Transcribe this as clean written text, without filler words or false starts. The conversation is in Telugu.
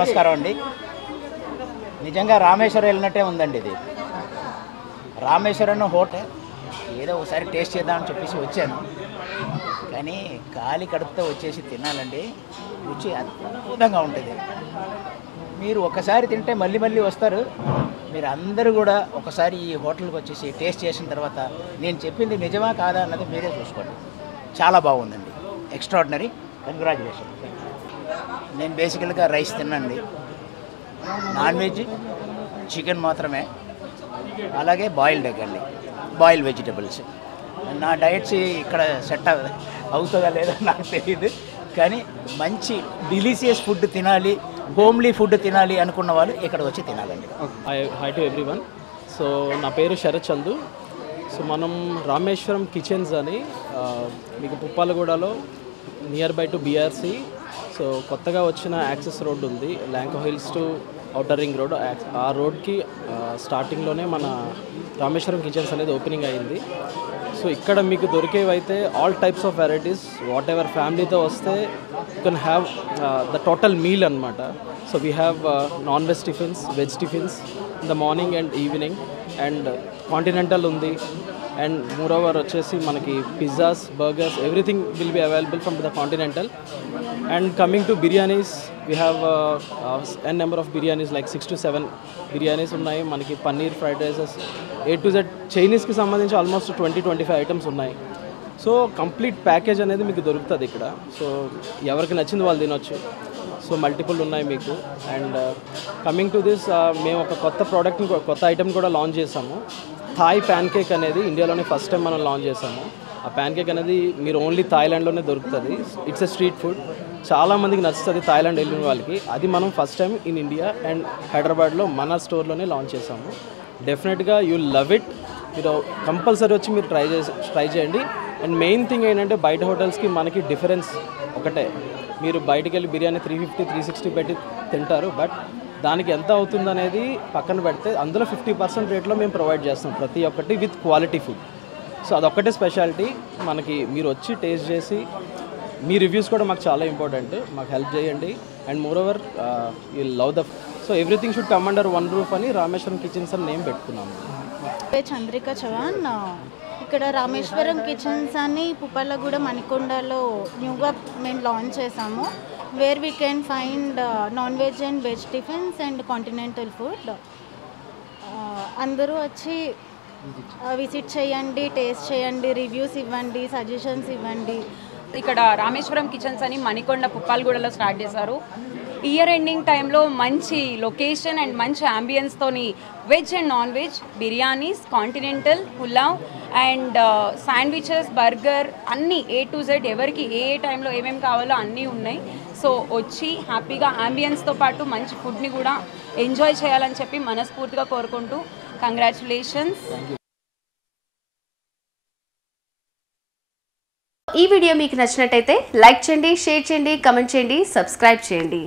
నమస్కారం అండి. నిజంగా రామేశ్వరం వెళ్ళినట్టే ఉందండి. ఇది రామేశ్వరం హోటల్ ఏదో ఒకసారి టేస్ట్ చేద్దామని చెప్పేసి వచ్చాను, కానీ ఖాళీ కడుపుతో వచ్చేసి తినాలండి. రుచి అద్భుతంగా ఉంటుంది. మీరు ఒకసారి తింటే మళ్ళీ మళ్ళీ వస్తారు. మీరు అందరూ కూడా ఒకసారి ఈ హోటల్కి వచ్చేసి టేస్ట్ చేసిన తర్వాత నేను చెప్పింది నిజమా కాదా అన్నది మీరే చూసుకోండి. చాలా బాగుందండి, ఎక్స్ట్రాడినరీ. కంగ్రాచులేషన్. నేను బేసికల్గా రైస్ తిన్నాండి, నాన్ వెజ్ చికెన్ మాత్రమే, అలాగే బాయిల్డ్ ఎగ్ అండి, బాయిల్డ్ వెజిటబుల్స్. నా డైట్స్ ఇక్కడ సెట్ అవుతుందా లేదా నాకు తెలియదు, కానీ మంచి డిలీషియస్ ఫుడ్ తినాలి, హోమ్లీ ఫుడ్ తినాలి అనుకున్న వాళ్ళు ఇక్కడ వచ్చి తినాలండి. Hi to everyone. సో నా పేరు శరత్ చందు. సో మనం రామేశ్వరం కిచెన్స్ అని మీకు పుప్పాలగూడలో near by to BRC. So కొత్తగా వచ్చిన యాక్సెస్ రోడ్ ఉంది, Lanco hills to outer ring road. ఆ రోడ్కి స్టార్టింగ్లోనే మన రామేశ్వరం కిచెన్స్ అనేది ఓపెనింగ్ అయింది. సో ఇక్కడ మీకు దొరికేవైతే all types of varieties, whatever ఫ్యామిలీతో వస్తే you can have the total meal అనమాట. So we have non veg tiffins, veg tiffins in the morning and evening, and continental ఉంది, అండ్ మోరోవర్ వచ్చేసి మనకి pizzas, burgers, everything will be available from the continental. And coming to biryanis, we have an number of biryanis, like 6 to 7 biryanis ఉన్నాయి మనకి. Paneer, fried rises, A to Z. చైనీస్కి సంబంధించి ఆల్మోస్ట్ 20-25 ఐటమ్స్ ఉన్నాయి. సో కంప్లీట్ ప్యాకేజ్ అనేది మీకు దొరుకుతుంది ఇక్కడ. సో ఎవరికి నచ్చింది వాళ్ళు తినొచ్చు. సో మల్టిపుల్ ఉన్నాయి మీకు. అండ్ కమింగ్ టు దిస్, మేము ఒక కొత్త ప్రోడక్ట్ని, కొత్త ఐటమ్ కూడా లాంచ్ చేసాము. థాయ్ ప్యాన్ కేక్ అనేది ఇండియాలోనే ఫస్ట్ టైం మనం లాంచ్ చేసాము. ఆ ప్యాన్ కేక్ అనేది మీరు ఓన్లీ థాయిలాండ్లోనే దొరుకుతుంది. ఇట్స్ ఎ స్ట్రీట్ ఫుడ్, చాలామందికి నచ్చుతుంది థాయిలాండ్ వెళ్ళిన వాళ్ళకి. అది మనం first time in India and హైదరాబాద్లో మన స్టోర్లోనే లాంచ్ చేసాము. డెఫినెట్గా యూ లవ్ ఇట్. మీరు కంపల్సరీ వచ్చి మీరు ట్రై చేయండి. అండ్ మెయిన్ థింగ్ ఏంటంటే బయట హోటల్స్కి మనకి డిఫరెన్స్ ఒకటే, మీరు బయటికి వెళ్ళి బిర్యానీ 350-360 పెట్టి తింటారు, బట్ దానికి ఎంత అవుతుందనేది పక్కన పెడితే అందులో 50% రేట్లో మేము ప్రొవైడ్ చేస్తాం ప్రతి ఒక్కటి విత్ క్వాలిటీ ఫుడ్. సో అదొక్కటే స్పెషాలిటీ మనకి. మీరు వచ్చి టేస్ట్ చేసి మీ రివ్యూస్ కూడా మాకు చాలా ఇంపార్టెంట్, మాకు హెల్ప్ చేయండి. And moreover you love the, so everything should come under one roof అని రామేశ్వరం కిచెన్స్ అని నేమ్ పెట్టుకున్నాము. చంద్రిక చవాన్. ఇక్కడ రామేశ్వరం కిచెన్స్ అని పుప్పలగూడ మణికొండలో న్యూగా మేము లాంచ్ చేసాము, where we can find non veg and veg tiffins and continental food. అందరూ వచ్చి విజిట్ చేయండి, టేస్ట్ చేయండి, రివ్యూస్ ఇవ్వండి, సజెషన్స్ ఇవ్వండి. ఇక్కడ రామేశ్వరం కిచెన్స్ అని మణికొండ పుప్పాలగూడలో స్టార్ట్ చేశారు. ఇయర్ ఎండింగ్ టైంలో మంచి లొకేషన్ అండ్ మంచి అంబియన్స్తోని veg and non veg biryanis, continental, pulao and sandwiches, burger అన్నీ A to Z ఎవరికి ఏ టైంలో ఏమేమి కావాలో అన్నీ ఉన్నాయి. సో వచ్చి హ్యాపీగా అంబియన్స్తో పాటు మంచి ఫుడ్ని కూడా ఎంజాయ్ చేయాలని చెప్పి మనస్ఫూర్తిగా కోరుకుంటూ కంగ్రాచులేషన్స్. ఈ వీడియో మీకు నచ్చినట్టయితే లైక్ చేయండి, షేర్ చేయండి, కమెంట్ చేయండి, సబ్స్క్రైబ్ చేయండి.